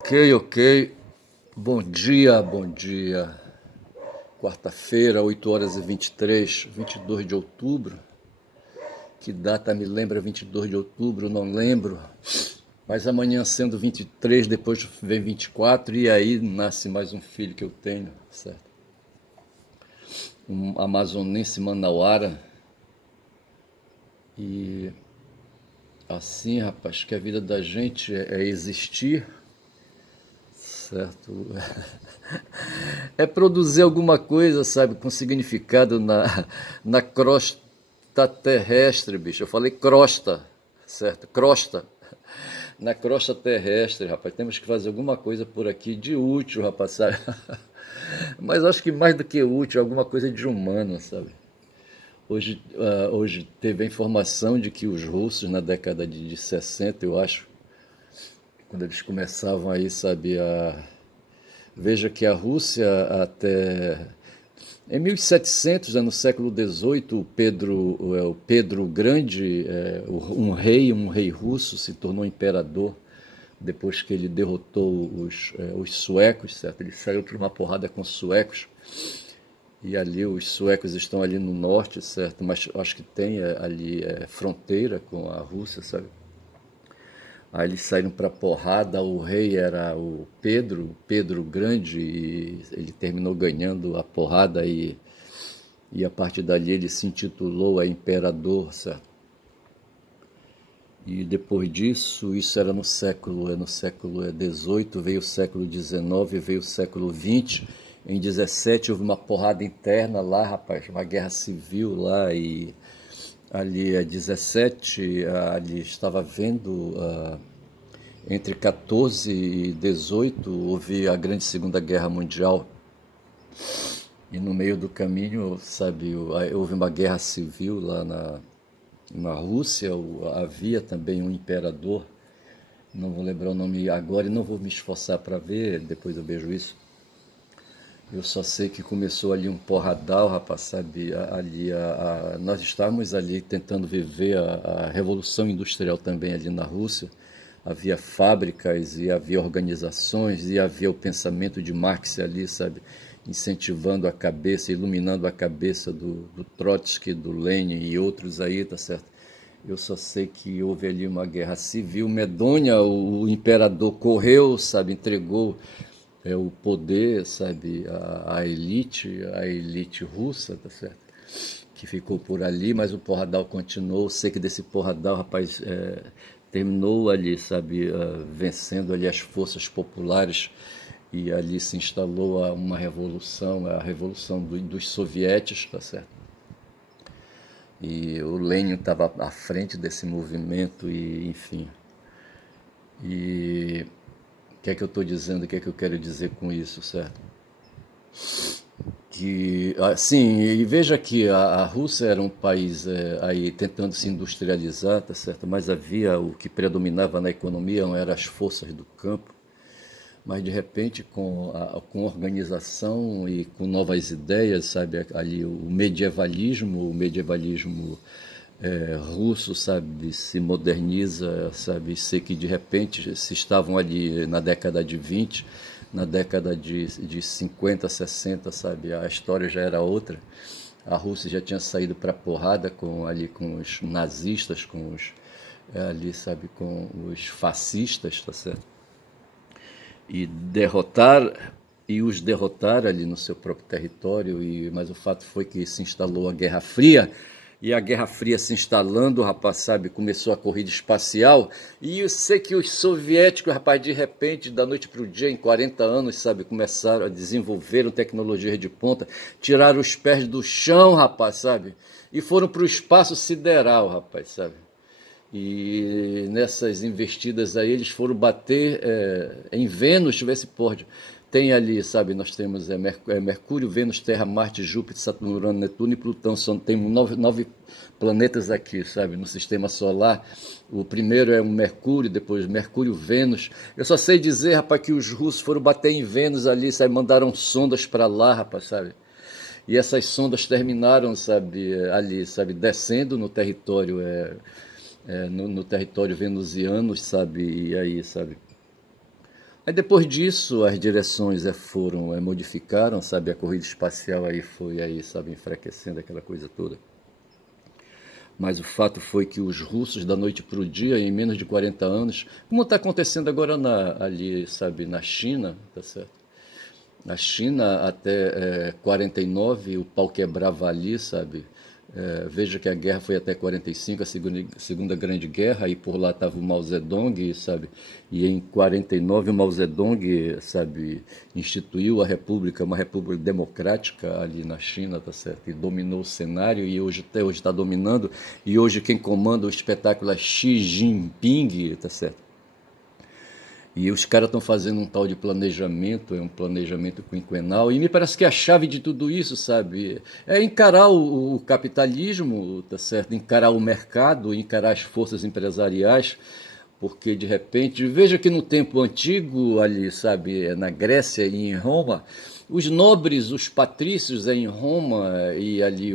Ok. Bom dia, bom dia. Quarta-feira, 8 horas e 23, 22 de outubro. Que data me lembra 22 de outubro? Não lembro. Mas amanhã sendo 23, depois vem 24 e aí nasce mais um filho que eu tenho, certo? Um amazonense manauara. E assim, rapaz, que a vida da gente é existir, certo? É produzir alguma coisa, sabe, com significado na crosta terrestre, bicho. Eu falei crosta, certo? Crosta. Na crosta terrestre, rapaz. Temos que fazer alguma coisa por aqui de útil, rapaz, sabe? Mas acho que mais do que útil, alguma coisa de humano, sabe? Hoje teve a informação de que os russos, na década de 60, eu acho, quando eles começavam aí, sabe, veja que a Rússia até em 1700, no século XVIII, o Pedro Grande, um rei russo, se tornou imperador depois que ele derrotou os suecos, certo? Ele saiu por uma porrada com os suecos e ali os suecos estão ali no norte, certo? Mas acho que tem ali fronteira com a Rússia, sabe? Aí eles saíram para porrada, o rei era o Pedro Grande, e ele terminou ganhando a porrada e a partir dali ele se intitulou imperador, certo? E depois disso, isso era no século XVIII, veio o século XIX, veio o século XX. Em 17 houve uma porrada interna lá, rapaz, uma guerra civil lá e ali a 17 ali estava vendo entre 14 e 18 houve a grande Segunda Guerra Mundial. E no meio do caminho, sabe, houve uma guerra civil lá na Rússia, havia também um imperador, não vou lembrar o nome agora e não vou me esforçar para ver, depois eu vejo isso. Eu só sei que começou ali um porradal, rapaz, sabe, nós estávamos ali tentando viver a Revolução Industrial também ali na Rússia, havia fábricas e havia organizações e havia o pensamento de Marx ali, sabe, incentivando a cabeça, iluminando a cabeça do Trotsky, do Lenin e outros aí, tá certo? Eu só sei que houve ali uma guerra civil medonha, o imperador correu, sabe, entregou o poder, sabe, a elite russa, tá certo? Que ficou por ali, mas o porradal continuou. Sei que desse porradal, rapaz, terminou ali, sabe, vencendo ali as forças populares e ali se instalou uma revolução, a revolução dos sovietes, tá certo? E o Lenin estava à frente desse movimento e, enfim. E o que é que eu estou dizendo, o que é que eu quero dizer com isso, certo? Que, sim, e veja que a Rússia era um país aí tentando se industrializar, tá certo? Mas havia o que predominava na economia não eram as forças do campo, mas de repente com organização e com novas ideias, sabe, ali o medievalismo russo, sabe, se moderniza, sabe, sei que de repente se estavam ali na década de 20, na década de 50, 60, sabe, a história já era outra. A Rússia já tinha saído para porrada com os nazistas, com os ali, sabe, com os fascistas, tá certo? E os derrotar ali no seu próprio território, mas o fato foi que se instalou a Guerra Fria, e a Guerra Fria se instalando, rapaz, sabe, começou a corrida espacial, e eu sei que os soviéticos, rapaz, de repente, da noite para o dia, em 40 anos, sabe, começaram a desenvolver tecnologias de ponta, tiraram os pés do chão, rapaz, sabe, e foram para o espaço sideral, rapaz, sabe. E nessas investidas aí eles foram bater em Vênus, tivesse pode. Tem ali, sabe, nós temos Mercúrio, Vênus, Terra, Marte, Júpiter, Saturno, Urano, Netuno e Plutão. Tem nove planetas aqui, sabe, no sistema solar. O primeiro é o Mercúrio, depois Mercúrio, Vênus. Eu só sei dizer, rapaz, que os russos foram bater em Vênus ali, sabe, mandaram sondas para lá, rapaz, sabe. E essas sondas terminaram, sabe, ali, sabe, descendo no território no território venusiano, sabe? E aí, sabe? Aí depois disso as direções foram, modificaram, sabe, a corrida espacial aí foi aí, sabe, enfraquecendo aquela coisa toda. Mas o fato foi que os russos, da noite para o dia, em menos de 40 anos, como está acontecendo agora ali, sabe, na China, tá certo? Na China, até 49, o pau quebrava ali, sabe? Veja que a guerra foi até 45, a segunda Grande Guerra, e por lá estava o Mao Zedong, sabe? E em 49 o Mao Zedong, sabe, instituiu a república, uma república democrática ali na China, tá certo? E dominou o cenário, e hoje até hoje está dominando, e hoje quem comanda o espetáculo é Xi Jinping, tá certo? E os caras estão fazendo um tal de planejamento, é um planejamento quinquenal, e me parece que a chave de tudo isso, sabe, é encarar o capitalismo, tá certo? Encarar o mercado, encarar as forças empresariais, porque de repente, veja que no tempo antigo, ali, sabe, na Grécia e em Roma, os nobres, os patrícios em Roma e ali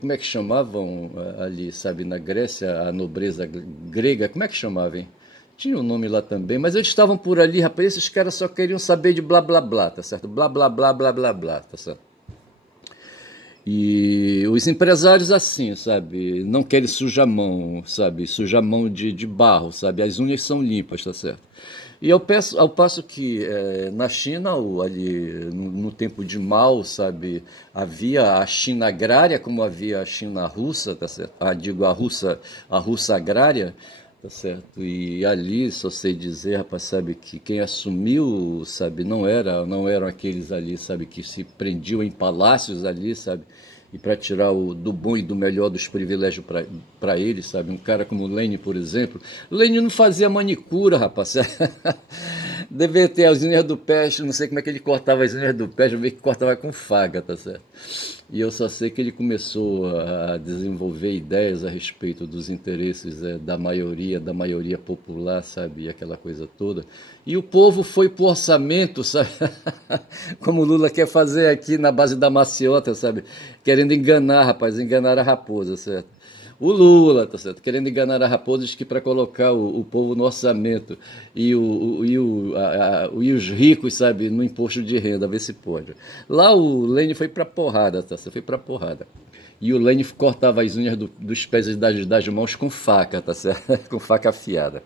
como é que chamavam ali, sabe, na Grécia, a nobreza grega, como é que chamavam, hein? Tinha um nome lá também, mas eles estavam por ali, rapaz, esses caras só queriam saber de blá blá blá, tá certo? Blá blá blá blá blá blá, tá certo? E os empresários assim, sabe, não querem sujar a mão, sabe, sujar a mão de barro, sabe, as unhas são limpas, tá certo? E ao passo que na China, ali no tempo de Mao, sabe, havia a China agrária como havia a China russa, tá certo? Digo, a russa agrária, tá certo? E ali, só sei dizer, rapaz, sabe, que quem assumiu, sabe, não eram aqueles ali, sabe, que se prendiam em palácios ali, sabe, e para tirar do bom e do melhor dos privilégios para eles, sabe? Um cara como Lenin, por exemplo. Lenin não fazia manicura, rapaz. Devia ter as unhas do pé, não sei como é que ele cortava as unhas do pé, já vi que cortava com faga, tá certo? E eu só sei que ele começou a desenvolver ideias a respeito dos interesses da maioria popular, sabe? E aquela coisa toda. E o povo foi pro orçamento, sabe? Como o Lula quer fazer aqui na base da maciota, sabe? Querendo enganar, rapaz, enganar a raposa, certo? O Lula, tá certo? Querendo enganar a raposa, diz que para colocar o povo no orçamento e os ricos, sabe, no imposto de renda, ver se pode. Lá o Lênin foi pra porrada, tá certo? Foi pra porrada. E o Lênin cortava as unhas dos pés e das mãos com faca, tá certo? Com faca afiada.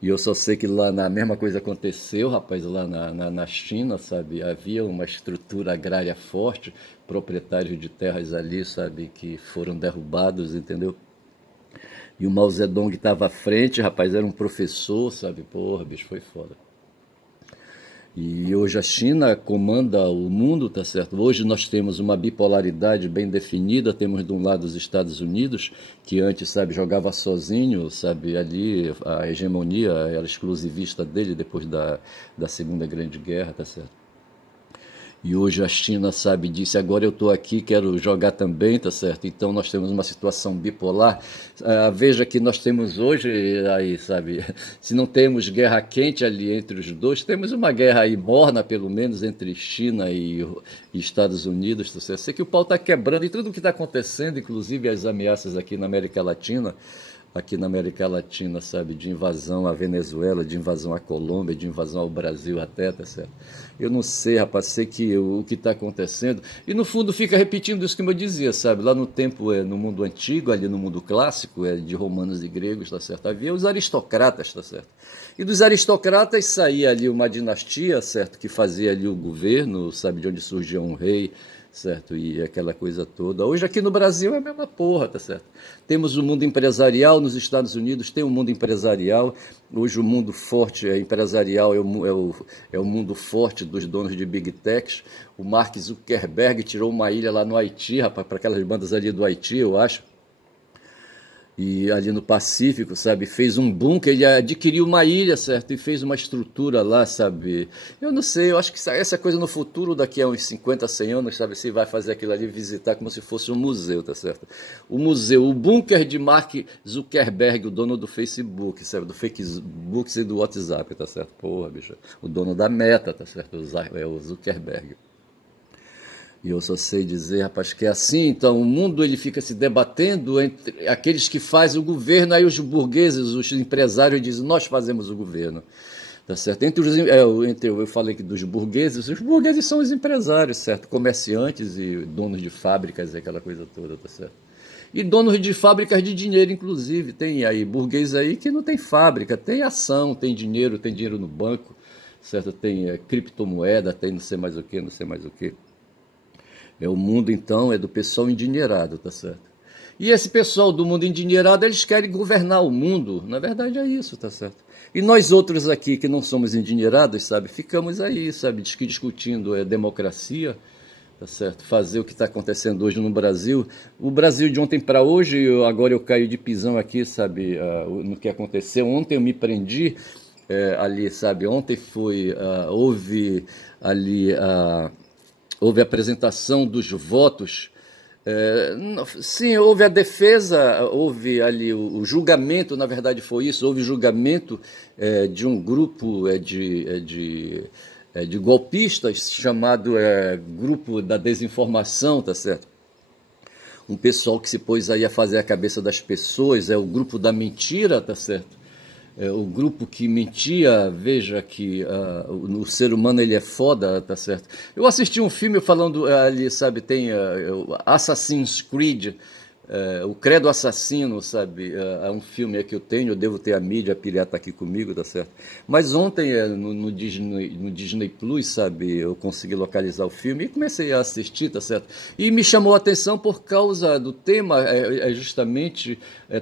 E eu só sei que lá na mesma coisa aconteceu, rapaz, lá na China, sabe? Havia uma estrutura agrária forte, proprietários de terras ali, sabe, que foram derrubados, entendeu? E o Mao Zedong estava à frente, rapaz, era um professor, sabe? Porra, bicho, foi foda. E hoje a China comanda o mundo, tá certo? Hoje nós temos uma bipolaridade bem definida. Temos de um lado os Estados Unidos, que antes, sabe, jogava sozinho, sabe, ali a hegemonia era exclusivista dele depois da Segunda Grande Guerra, tá certo? E hoje a China, sabe, disse, agora eu estou aqui, quero jogar também, tá certo? Então nós temos uma situação bipolar. Veja que nós temos hoje, aí, sabe, se não temos guerra quente ali entre os dois, temos uma guerra aí morna, pelo menos, entre China e Estados Unidos, tá certo? Sei que o pau está quebrando e tudo o que está acontecendo, inclusive as ameaças aqui na América Latina, sabe, de invasão à Venezuela, de invasão à Colômbia, de invasão ao Brasil até, tá certo? Eu não sei, rapaz, sei que o que está acontecendo, e no fundo fica repetindo isso que eu dizia, sabe, lá no tempo, no mundo antigo, ali no mundo clássico, de romanos e gregos, tá certo, havia os aristocratas, tá certo? E dos aristocratas saía ali uma dinastia, certo, que fazia ali o governo, sabe, de onde surgia um rei, certo? E aquela coisa toda. Hoje aqui no Brasil é a mesma porra, tá certo? Temos o mundo empresarial, nos Estados Unidos tem o mundo empresarial. Hoje o mundo forte empresarial é o mundo forte dos donos de Big Techs. O Mark Zuckerberg tirou uma ilha lá no Haiti, rapaz, para aquelas bandas ali do Haiti, eu acho. E ali no Pacífico, sabe, fez um bunker, ele adquiriu uma ilha, certo, e fez uma estrutura lá, sabe. Eu não sei, eu acho que essa coisa no futuro, daqui a uns 50, 100 anos, sabe, se vai fazer aquilo ali, visitar como se fosse um museu, tá certo? O museu, o bunker de Mark Zuckerberg, o dono do Facebook, sabe, do Facebook e do WhatsApp, tá certo? Porra, bicho, o dono da Meta, tá certo? É o Zuckerberg. E eu só sei dizer, rapaz, que é assim. Então o mundo ele fica se debatendo entre aqueles que fazem o governo, aí os burgueses, os empresários dizem, nós fazemos o governo. tá certo? Eu falei que dos burgueses, os burgueses são os empresários, certo? Comerciantes e donos de fábricas, aquela coisa toda, tá certo? E donos de fábricas de dinheiro, inclusive. Tem aí burguês aí que não tem fábrica, tem ação, tem dinheiro no banco, certo? Tem criptomoeda, tem não sei mais o que, não sei mais o que. O mundo, então, é do pessoal endinheirado, tá certo? E esse pessoal do mundo endinheirado, eles querem governar o mundo. Na verdade é isso, tá certo? E nós outros aqui, que não somos endinheirados, sabe, ficamos aí, sabe, discutindo democracia, tá certo? Fazer o que está acontecendo hoje no Brasil. O Brasil de ontem para hoje, agora eu caio de pisão aqui, sabe, no que aconteceu. Ontem eu me prendi ali, sabe, ontem houve ali houve a apresentação dos votos. Sim, houve a defesa, houve ali o julgamento, na verdade foi isso, houve julgamento de um grupo de golpistas chamado Grupo da Desinformação, tá certo? Um pessoal que se pôs aí a fazer a cabeça das pessoas, é o grupo da mentira, tá certo? O grupo que mentia, veja que o ser humano ele é foda, tá certo? Eu assisti um filme falando ali, sabe, tem Assassin's Creed, o Credo Assassino, sabe? É um filme que eu tenho, eu devo ter a mídia, a pirata aqui comigo, tá certo? Mas ontem no Disney Plus, sabe, eu consegui localizar o filme e comecei a assistir, tá certo? E me chamou a atenção por causa do tema, justamente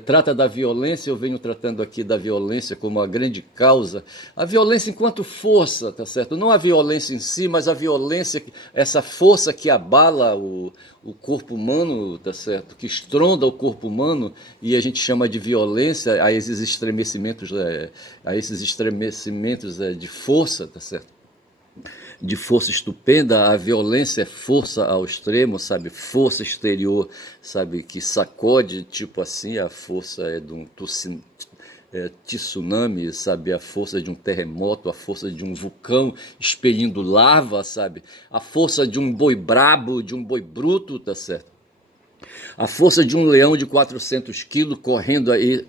trata da violência, eu venho tratando aqui da violência como a grande causa. A violência enquanto força, tá certo? Não a violência em si, mas a violência, essa força que abala o corpo humano, tá certo? Que estronda o corpo humano e a gente chama de violência a esses estremecimentos de força, tá certo? De força estupenda, a violência é força ao extremo, sabe? Força exterior, sabe? Que sacode, tipo assim, a força de um tsunami, sabe? A força de um terremoto, a força de um vulcão expelindo lava, sabe? A força de um boi brabo, de um boi bruto, tá certo? A força de um leão de 400 quilos correndo aí,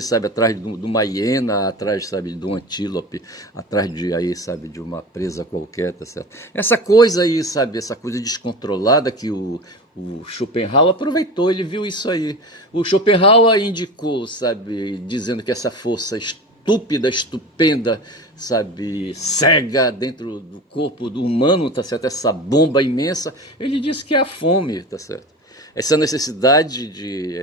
sabe, atrás de uma hiena, atrás, sabe, de um antílope, atrás de aí, sabe, de uma presa qualquer, tá certo? Essa coisa aí, sabe, essa coisa descontrolada que o Schopenhauer aproveitou, ele viu isso aí. O Schopenhauer indicou, sabe, dizendo que essa força estúpida, estupenda, sabe, cega dentro do corpo do humano, tá certo? Essa bomba imensa, ele disse que é a fome, tá certo? Essa necessidade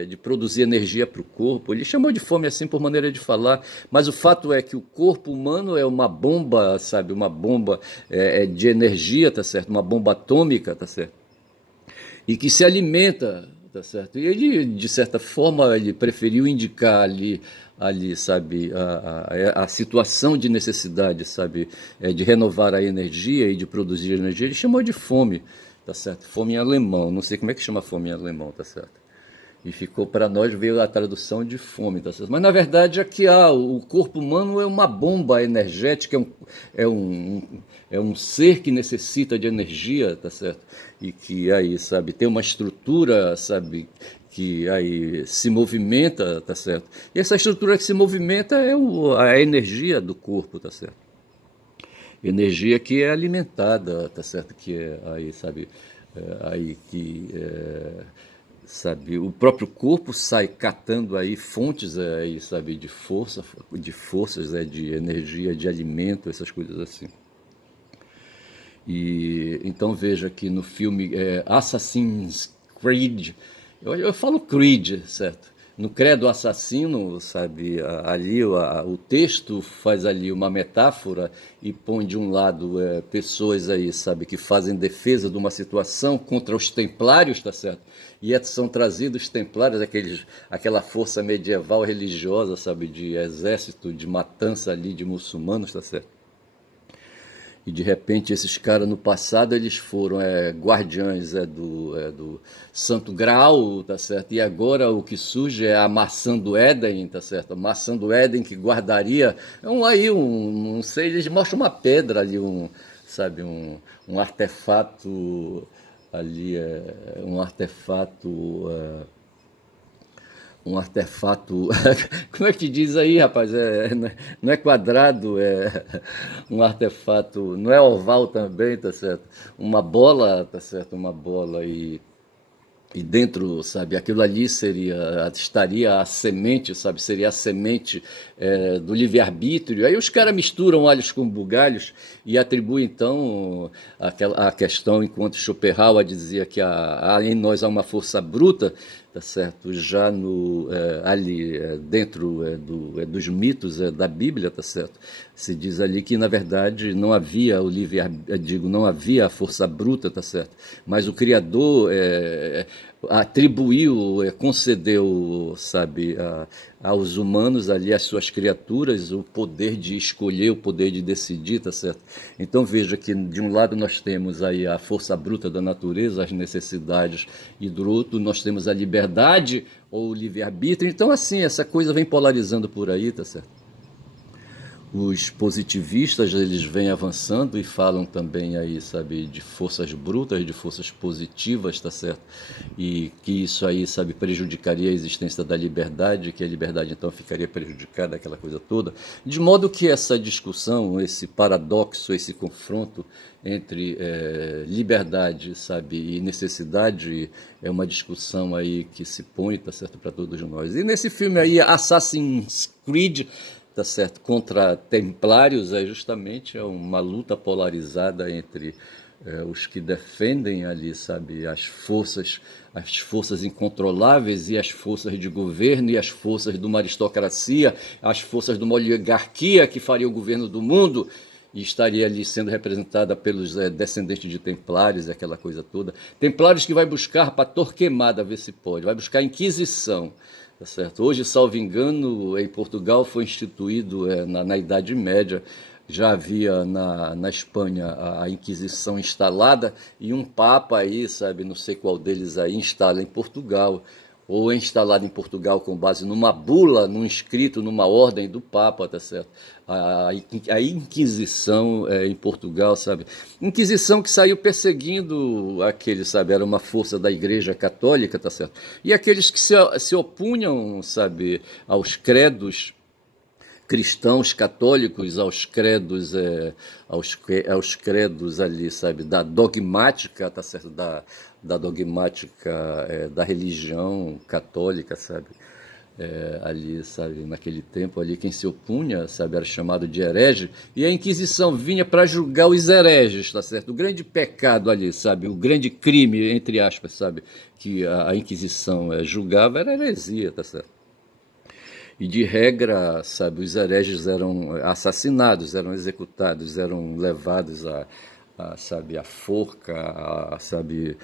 de produzir energia para o corpo. Ele chamou de fome assim por maneira de falar, mas o fato é que o corpo humano é uma bomba, sabe, uma bomba de energia, tá certo? Uma bomba atômica, tá certo? E que se alimenta, tá certo? E ele, de certa forma, ele preferiu indicar ali, sabe, a situação de necessidade, sabe, de renovar a energia e de produzir energia. Ele chamou de fome, tá certo? Fome em alemão, não sei como é que chama fome em alemão, tá certo? E ficou para nós, veio a tradução de fome, tá certo? Mas na verdade aqui o corpo humano é uma bomba energética, é um, é um ser que necessita de energia, tá certo? E que aí, sabe, tem uma estrutura, sabe, que aí se movimenta, tá certo? E essa estrutura que se movimenta é a energia do corpo, tá certo? Energia que é alimentada, tá certo? Que é aí, sabe, aí que sabe, o próprio corpo sai catando aí fontes aí, sabe, de forças, de energia, de alimento, essas coisas assim. E então veja que no filme Assassin's Creed, eu falo Creed, certo? No Credo Assassino, sabe, ali o texto faz ali uma metáfora e põe de um lado pessoas aí, sabe, que fazem defesa de uma situação contra os templários, tá certo? E são trazidos os templários, aquela força medieval religiosa, sabe, de exército, de matança ali de muçulmanos, tá certo? E de repente esses caras no passado eles foram guardiães do Santo Graal, tá certo? E agora o que surge é a maçã do Éden, tá certo? A maçã do Éden que guardaria não sei, eles mostram uma pedra ali, sabe, um artefato ali, um artefato um artefato, como é que diz aí, rapaz? Não é quadrado, é um artefato, não é oval também, tá certo? Uma bola, tá certo? Uma bola e dentro, sabe, aquilo ali estaria a semente, sabe, seria a semente do livre-arbítrio. Aí os caras misturam alhos com bugalhos e atribuem, então, a questão, enquanto Schopenhauer dizia que em nós há uma força bruta, tá certo, já ali dentro dos mitos da Bíblia, tá certo, se diz ali que, na verdade, não havia o livre-arbítrio, não havia a força bruta, tá certo, mas o Criador atribuiu, concedeu, sabe, aos humanos ali, às suas criaturas, o poder de escolher, o poder de decidir, tá certo? Então veja que de um lado nós temos aí a força bruta da natureza, as necessidades, e do outro nós temos a liberdade ou o livre-arbítrio. Então assim, essa coisa vem polarizando por aí, tá certo? Os positivistas, eles vêm avançando e falam também aí, sabe, de forças brutas, de forças positivas, tá certo? E que isso aí, sabe, prejudicaria a existência da liberdade, que a liberdade então ficaria prejudicada, aquela coisa toda. De modo que essa discussão, esse paradoxo, esse confronto entre liberdade, sabe, e necessidade é uma discussão aí que se põe, tá certo, para todos nós. E nesse filme aí, Assassin's Creed, tá certo, contra templários, justamente uma luta polarizada entre os que defendem ali, sabe, as forças incontroláveis e as forças de governo e as forças de uma aristocracia, as forças de uma oligarquia que faria o governo do mundo e estaria ali sendo representada pelos descendentes de templários, aquela coisa toda. Templários que vai buscar para Torquemada, ver se pode, vai buscar a Inquisição. Tá certo? Hoje, salvo engano, em Portugal foi instituído na Idade Média, já havia na Espanha a Inquisição instalada e um Papa aí, sabe, não sei qual deles aí, instala em Portugal, ou é instalado em Portugal com base numa bula, num escrito, numa ordem do Papa, tá certo? A Inquisição em Portugal, sabe? Inquisição que saiu perseguindo aqueles, sabe? Era uma força da Igreja Católica, tá certo? E aqueles que se opunham, sabe, aos credos cristãos católicos, aos credos ali, sabe, da dogmática, tá certo, da dogmática da religião católica, sabe, ali, sabe, naquele tempo ali, quem se opunha, sabe, era chamado de herege, e a Inquisição vinha para julgar os hereges, tá certo, o grande pecado ali, sabe, o grande crime, entre aspas, sabe, que a Inquisição julgava era heresia, tá certo. E de regra, sabe, os hereges eram assassinados, eram executados, eram levados sabe, à forca, sabe,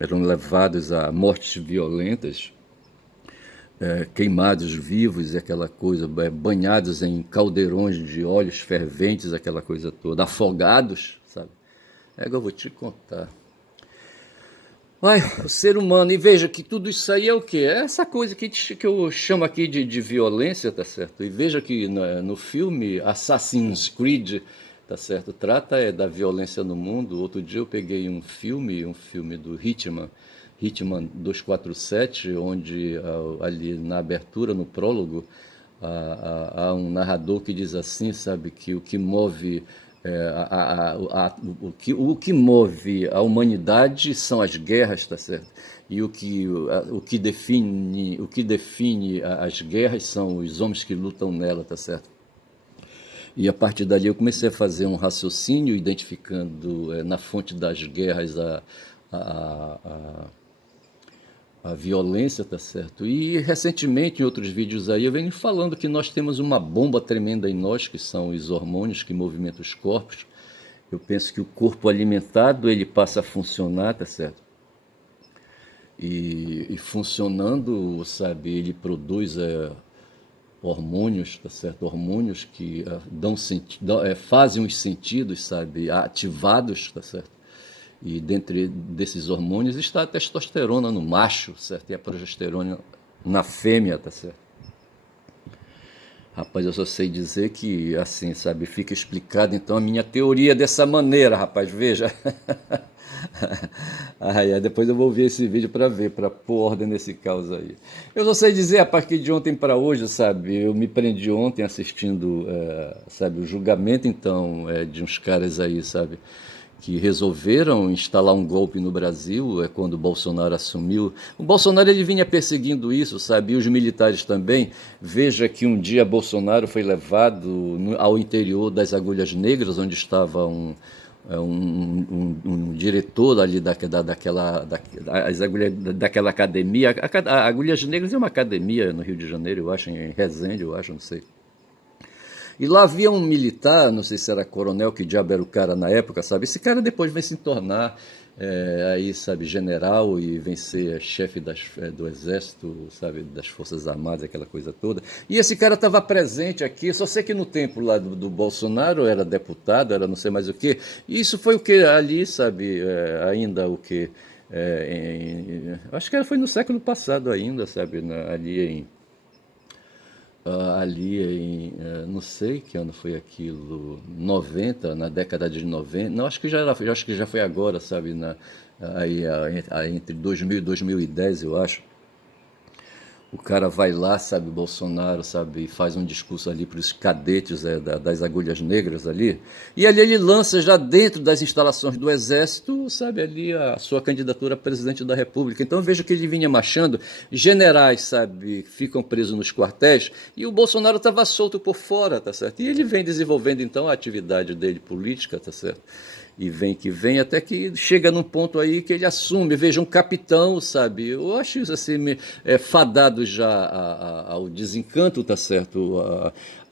eram levados a mortes violentas, queimados vivos, aquela coisa, banhados em caldeirões de óleos ferventes, aquela coisa toda, afogados, sabe? É que eu vou te contar. Ai, o ser humano, e veja que tudo isso aí é o quê? É essa coisa que eu chamo aqui de violência, tá certo? E veja que no filme Assassin's Creed, tá certo? Trata da violência no mundo. Outro dia eu peguei um filme do Hitman 247, onde ali na abertura, no prólogo, há um narrador que diz assim, sabe, que o que move o que move a humanidade são as guerras, tá certo? E o que define as guerras são os homens que lutam nela, tá certo? E a partir dali eu comecei a fazer um raciocínio identificando na fonte das guerras a violência, tá certo? E recentemente, em outros vídeos aí, eu venho falando que nós temos uma bomba tremenda em nós, que são os hormônios que movimentam os corpos. Eu penso que o corpo alimentado, ele passa a funcionar, tá certo? E funcionando, sabe, ele produz hormônios, tá certo? Hormônios que fazem os sentidos, sabe, ativados, tá certo? E dentre desses hormônios está a testosterona no macho, certo? E a progesterona na fêmea, tá certo? Rapaz, eu só sei dizer que, assim, sabe, fica explicado então a minha teoria dessa maneira, rapaz, veja. Aí, depois eu vou ver esse vídeo para ver, para pôr ordem nesse caos aí. Eu só sei dizer, a partir de ontem para hoje, sabe, eu me prendi ontem assistindo, sabe, o julgamento, então, de uns caras aí, sabe, que resolveram instalar um golpe no Brasil, quando o Bolsonaro assumiu. O Bolsonaro, ele vinha perseguindo isso, sabe, e os militares também. Veja que um dia Bolsonaro foi levado ao interior das Agulhas Negras, onde estava um diretor ali daquela academia. A Agulhas Negras é uma academia no Rio de Janeiro, eu acho, em Resende, eu acho, não sei. E lá havia um militar, não sei se era coronel, que diabo era o cara na época, sabe? Esse cara depois vem se tornar aí, sabe, general e vem ser chefe do exército, sabe, das Forças Armadas, aquela coisa toda. E esse cara estava presente aqui, só sei que no tempo lá do Bolsonaro era deputado, era não sei mais o quê. E isso foi o que ali, sabe, ainda o que... acho que foi no século passado ainda, sabe, ali não sei que ano foi aquilo, 90, na década de 90, não, acho que já foi agora, sabe, entre 2000 e 2010, eu acho. O cara vai lá, sabe, Bolsonaro, sabe, e faz um discurso ali para os cadetes das Agulhas Negras ali, e ali ele lança já dentro das instalações do Exército, sabe, ali a sua candidatura a presidente da República. Então eu vejo que ele vinha marchando, generais, sabe, ficam presos nos quartéis, e o Bolsonaro estava solto por fora, tá certo? E ele vem desenvolvendo então a atividade dele política, tá certo? E vem que vem, até que chega num ponto aí que ele assume, veja, um capitão, sabe? Eu acho isso assim, fadado já ao desencanto, tá certo?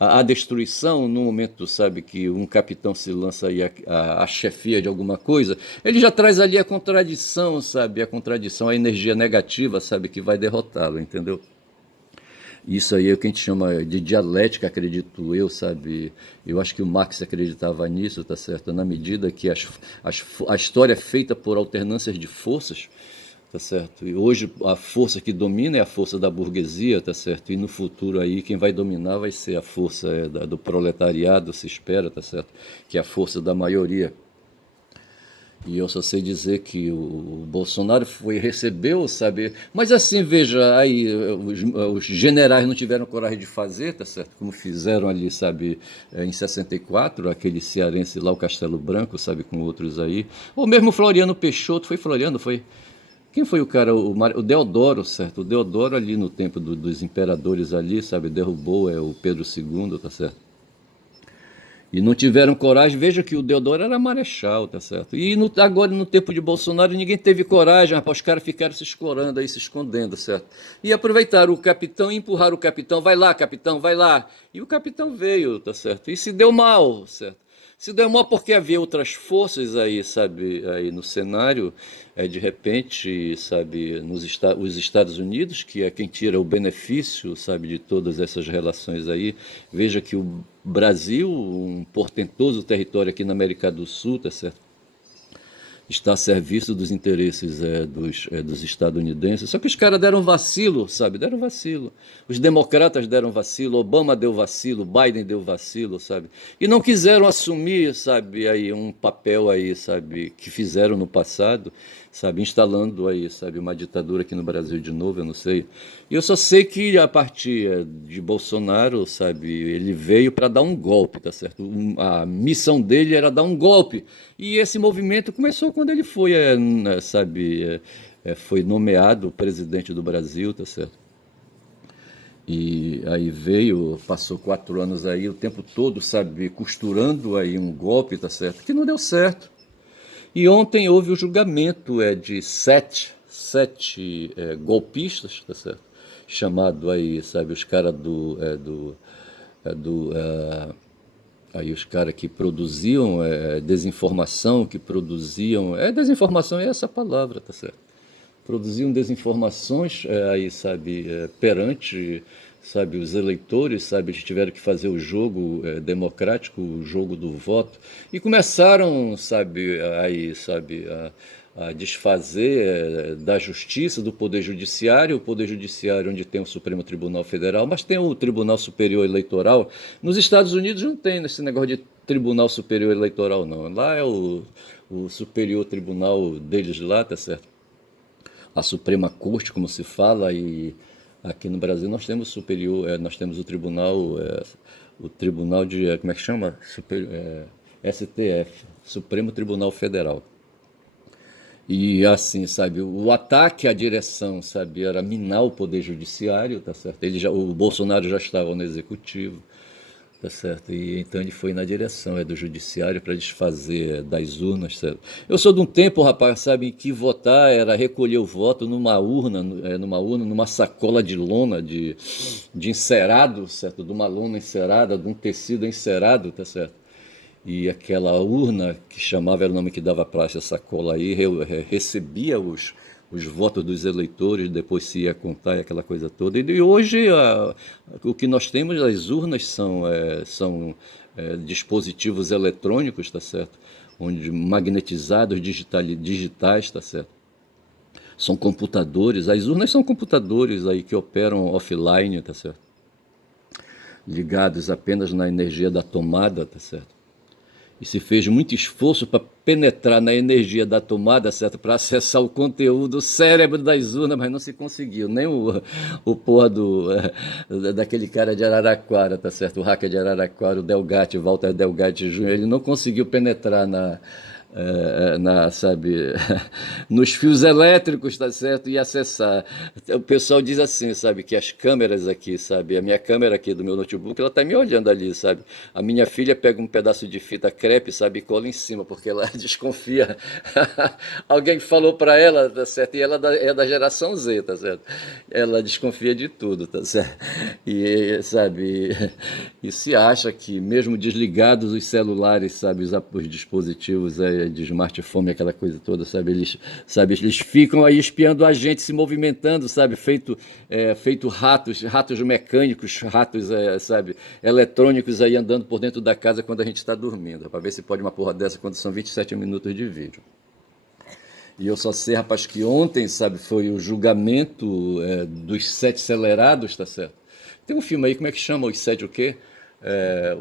A destruição, no momento, sabe, que um capitão se lança aí a chefia de alguma coisa, ele já traz ali a contradição, sabe? A contradição, a energia negativa, sabe, que vai derrotá-lo, entendeu? Isso aí é o que a gente chama de dialética, acredito eu, sabe? Eu acho que o Marx acreditava nisso, tá certo? Na medida que a história é feita por alternâncias de forças, tá certo? E hoje a força que domina é a força da burguesia, tá certo? E no futuro aí quem vai dominar vai ser a força do proletariado, se espera, tá certo? Que é a força da maioria. E eu só sei dizer que o Bolsonaro recebeu, sabe? Mas assim, veja, aí os generais não tiveram coragem de fazer, tá certo? Como fizeram ali, sabe, em 64, aquele cearense lá, o Castelo Branco, sabe, com outros aí. Ou mesmo Floriano Peixoto, foi Floriano, foi? Quem foi o cara? O Deodoro, certo? O Deodoro ali no tempo dos imperadores ali, sabe, derrubou o Pedro II, tá certo? E não tiveram coragem. Veja que o Deodoro era marechal, tá certo? E agora, no tempo de Bolsonaro, ninguém teve coragem, rapaz. Os caras ficaram se escorando aí, se escondendo, certo? E aproveitaram o capitão e empurraram o capitão. Vai lá, capitão, vai lá. E o capitão veio, tá certo? E se deu mal, certo? Se deu mal porque havia outras forças aí, sabe, aí no cenário, de repente, sabe, os Estados Unidos, que é quem tira o benefício, sabe, de todas essas relações aí. Veja que o Brasil, um portentoso território aqui na América do Sul, tá certo? Está a serviço dos interesses dos estadunidenses. Só que os caras deram vacilo, sabe? Deram vacilo. Os democratas deram vacilo, Obama deu vacilo, Biden deu vacilo, sabe? E não quiseram assumir, sabe, aí um papel aí, sabe, que fizeram no passado, sabe, instalando aí, sabe, uma ditadura aqui no Brasil de novo, eu não sei. E eu só sei que a partir de Bolsonaro, sabe, ele veio para dar um golpe, tá certo? A missão dele era dar um golpe. E esse movimento começou quando ele foi, sabe, foi nomeado presidente do Brasil, tá certo? E aí veio, passou 4 anos aí, o tempo todo, sabe, costurando aí um golpe, tá certo? Que não deu certo. E ontem houve o julgamento de sete golpistas, tá certo? Chamado aí, sabe, os caras aí os caras que produziam desinformação, que produziam. Desinformação é essa palavra, tá certo? Produziam desinformações aí, sabe, perante, sabe, os eleitores, sabe, eles tiveram que fazer o jogo democrático, o jogo do voto, e começaram, sabe, aí, sabe, a desfazer da justiça, do o poder judiciário onde tem o Supremo Tribunal Federal, mas tem o Tribunal Superior Eleitoral. Nos Estados Unidos não tem esse negócio de Tribunal Superior Eleitoral, não. Lá é o Superior Tribunal deles lá, tá certo? A Suprema Corte, como se fala, e aqui no Brasil nós temos superior, nós temos o tribunal de, como é que chama? STF, Supremo Tribunal Federal. E assim, sabe, o ataque à direção, sabe, era minar o poder judiciário, tá certo? O Bolsonaro já estava no executivo, tá certo? E então ele foi na direção do judiciário para desfazer das urnas, certo? Eu sou de um tempo, rapaz, sabe, em que votar era recolher o voto numa sacola de lona, de encerado, certo? De uma lona encerada, de um tecido encerado, tá certo? E aquela urna que chamava, era o nome que dava para essa sacola aí, recebia os votos dos eleitores, depois se ia contar e aquela coisa toda. E hoje o que nós temos, as urnas são dispositivos eletrônicos, tá certo? Onde magnetizados, digitais, tá certo? São computadores, as urnas são computadores aí que operam offline, tá certo? Ligados apenas na energia da tomada, tá certo? E se fez muito esforço para penetrar na energia da tomada, certo? Para acessar o conteúdo, o cérebro das urnas, mas não se conseguiu. Nem o porra daquele cara de Araraquara, tá certo? O hacker de Araraquara, o Delgatti, Walter Delgatti Jr., ele não conseguiu penetrar sabe, nos fios elétricos, tá certo, e acessar. O pessoal diz assim, sabe, que as câmeras aqui, sabe, a minha câmera aqui do meu notebook, ela tá me olhando ali, sabe. A minha filha pega um pedaço de fita crepe, sabe, e cola em cima, porque ela desconfia. Alguém falou para ela, tá certo, e ela é da geração Z, tá certo. Ela desconfia de tudo, tá certo. E, sabe, e se acha que mesmo desligados os celulares, sabe, os dispositivos de smartphone, aquela coisa toda, eles ficam aí espiando a gente, se movimentando, sabe, feito ratos mecânicos, ratos, sabe, eletrônicos aí andando por dentro da casa quando a gente está dormindo, para ver se pode uma porra dessa quando são 27 minutos de vídeo. E eu só sei, rapaz, que ontem, sabe, foi o julgamento dos 7 acelerados, tá certo? Tem um filme aí, como é que chama? Os 7 o quê?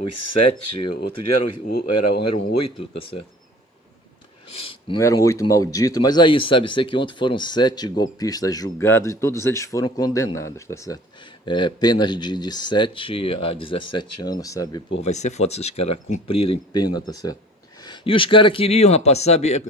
Os 7, outro dia eram 8, tá certo? Não eram 8 malditos, mas aí, sabe, sei que ontem foram 7 golpistas julgados e todos eles foram condenados, tá certo? Penas de 7 a 17 anos, sabe? Pô, vai ser foda se os caras cumprirem pena, tá certo? E os caras queriam, rapaz, sabe?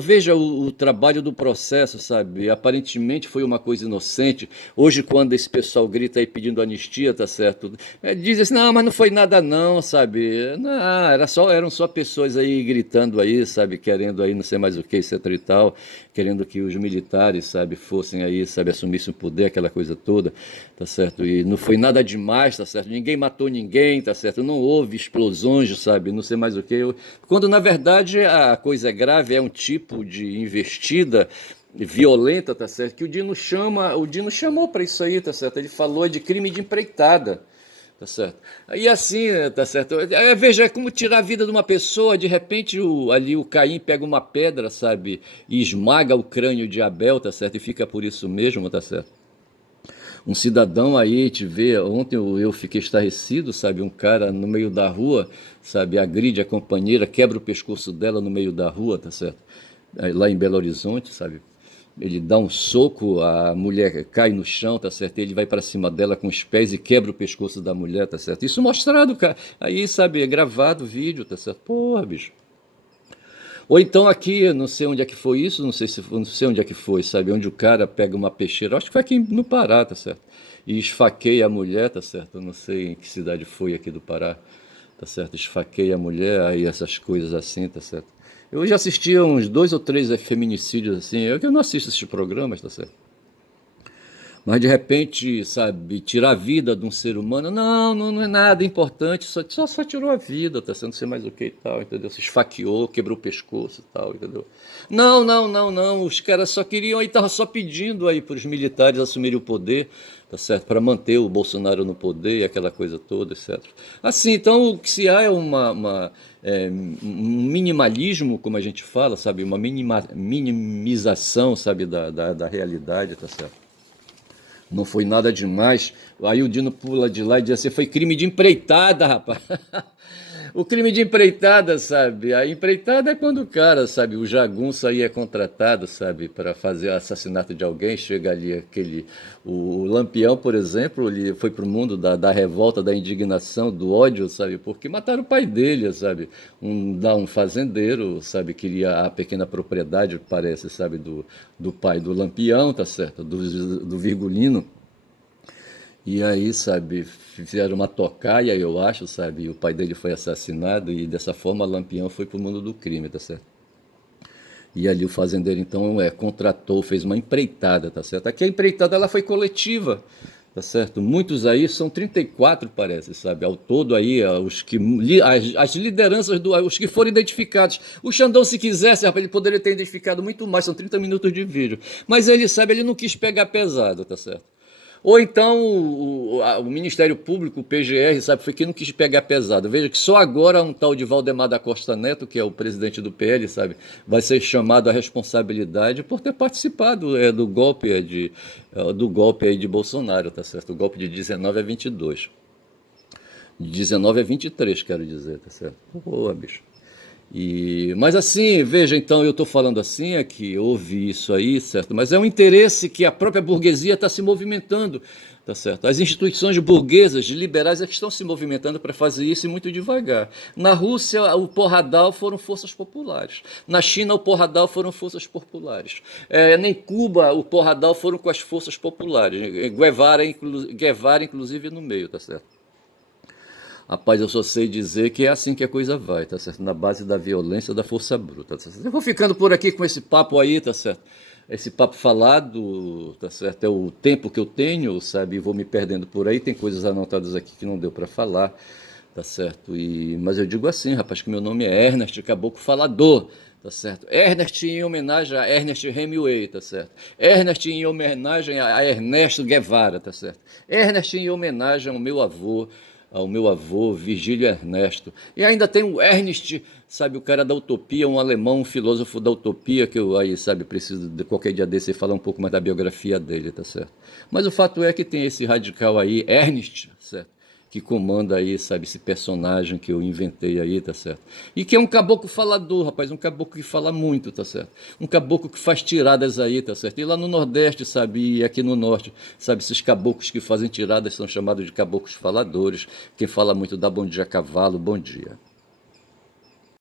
Veja o trabalho do processo, sabe? Aparentemente foi uma coisa inocente. Hoje, quando esse pessoal grita aí pedindo anistia, tá certo? Diz assim, não, mas não foi nada não, sabe? Não, eram só pessoas aí gritando aí, sabe? Querendo aí não sei mais o que, etc e tal. Querendo que os militares, sabe, fossem aí, sabe, assumissem o poder, aquela coisa toda, tá certo? E não foi nada demais, tá certo? Ninguém matou ninguém, tá certo? Não houve explosões, sabe? Não sei mais o que. Quando, na verdade, a coisa grave é um tipo de investida violenta, tá certo? Que o Dino chamou para isso aí, tá certo? Ele falou de crime de empreitada. Tá certo? E assim, tá certo? Veja, é como tirar a vida de uma pessoa, de repente ali o Caim pega uma pedra, sabe? E esmaga o crânio de Abel, tá certo? E fica por isso mesmo, tá certo? Um cidadão aí te vê, ontem eu fiquei estarrecido, sabe? Um cara no meio da rua, sabe? Agride a companheira, quebra o pescoço dela no meio da rua, tá certo? Lá em Belo Horizonte, sabe? Ele dá um soco, a mulher cai no chão, tá certo? Ele vai para cima dela com os pés e quebra o pescoço da mulher, tá certo? Isso mostrado, cara. Aí, sabe, é gravado o vídeo, tá certo? Porra, bicho. Ou então aqui, não sei onde é que foi isso, não sei onde é que foi, sabe? Onde o cara pega uma peixeira, acho que foi aqui no Pará, tá certo? E esfaqueia a mulher, tá certo? Eu não sei em que cidade foi aqui do Pará, tá certo? Esfaqueia a mulher, aí essas coisas assim, tá certo? Eu já assisti a uns 2 ou 3 feminicídios assim, eu que não assisto esses programas, tá certo? Mas de repente, sabe, tirar a vida de um ser humano, não, não, não é nada importante, só tirou a vida, tá sendo, não sei mais o que e tal, entendeu? Se esfaqueou, quebrou o pescoço e tal, entendeu? Não, não, não, não, os caras só queriam aí, estavam só pedindo aí para os militares assumirem o poder, tá certo? Para manter o Bolsonaro no poder e aquela coisa toda, etc. Assim, então o que se há é um minimalismo, como a gente fala, sabe? Uma minimização, sabe, da realidade, tá certo? Não foi nada demais. Aí o Dino pula de lá e diz assim: foi crime de empreitada, rapaz. O crime de empreitada, sabe? A empreitada é quando o cara, sabe, o jagunço aí é contratado, sabe, para fazer o assassinato de alguém, chega ali aquele. O Lampião, por exemplo, ele foi pro mundo da revolta, da indignação, do ódio, sabe? Porque mataram o pai dele, sabe? Um fazendeiro, sabe? Queria a pequena propriedade, parece, sabe, do pai do Lampião, tá certo? Do Virgulino. E aí, sabe, fizeram uma tocaia, eu acho, sabe, e o pai dele foi assassinado e dessa forma Lampião foi pro mundo do crime, tá certo? E ali o fazendeiro então contratou, fez uma empreitada, tá certo? Aqui a empreitada ela foi coletiva, tá certo? Muitos aí são 34 parece, sabe? Ao todo aí as lideranças os que foram identificados. O Xandão se quisesse, rapaz, ele poderia ter identificado muito mais, são 30 minutos de vídeo. Mas ele sabe, ele não quis pegar pesado, tá certo? Ou então o Ministério Público, o PGR, sabe, foi quem não quis pegar pesado. Veja que só agora um tal de Valdemar da Costa Neto, que é o presidente do PL, sabe, vai ser chamado à responsabilidade por ter participado do golpe aí de Bolsonaro, tá certo? O golpe de 19 a 22. De 19 a 23, quero dizer, tá certo? Boa, bicho. Mas assim, veja, então eu estou falando assim, é que houve isso aí, certo? Mas é um interesse que a própria burguesia está se movimentando, tá certo? As instituições burguesas, liberais, é que estão se movimentando para fazer isso e muito devagar. Na Rússia, o porradal foram forças populares. Na China, o porradal foram forças populares. Nem Cuba, o porradal foram com as forças populares. Guevara, inclusive, no meio, tá certo? Rapaz, eu só sei dizer que é assim que a coisa vai, tá certo? Na base da violência, da força bruta, tá certo? Eu vou ficando por aqui com esse papo aí, tá certo? Esse papo falado, tá certo? É o tempo que eu tenho, sabe? E vou me perdendo por aí. Tem coisas anotadas aqui que não deu para falar, tá certo? Mas eu digo assim, rapaz, que meu nome é Ernest Caboclo Falador, tá certo? Ernest em homenagem a Ernest Hemingway, tá certo? Ernest em homenagem a Ernesto Guevara, tá certo? Ernest em homenagem ao meu avô Virgílio Ernesto. E ainda tem o Ernest, sabe, o cara da utopia, um alemão, um filósofo da utopia, que eu aí, sabe, preciso de qualquer dia desse falar um pouco mais da biografia dele, tá certo? Mas o fato é que tem esse radical aí, Ernest, certo? Que comanda aí, sabe, esse personagem que eu inventei aí, tá certo? E que é um caboclo falador, rapaz, um caboclo que fala muito, tá certo? Um caboclo que faz tiradas aí, tá certo? E lá no Nordeste, sabe, e aqui no Norte, sabe, esses caboclos que fazem tiradas são chamados de caboclos faladores. Quem fala muito dá bom dia a cavalo, bom dia.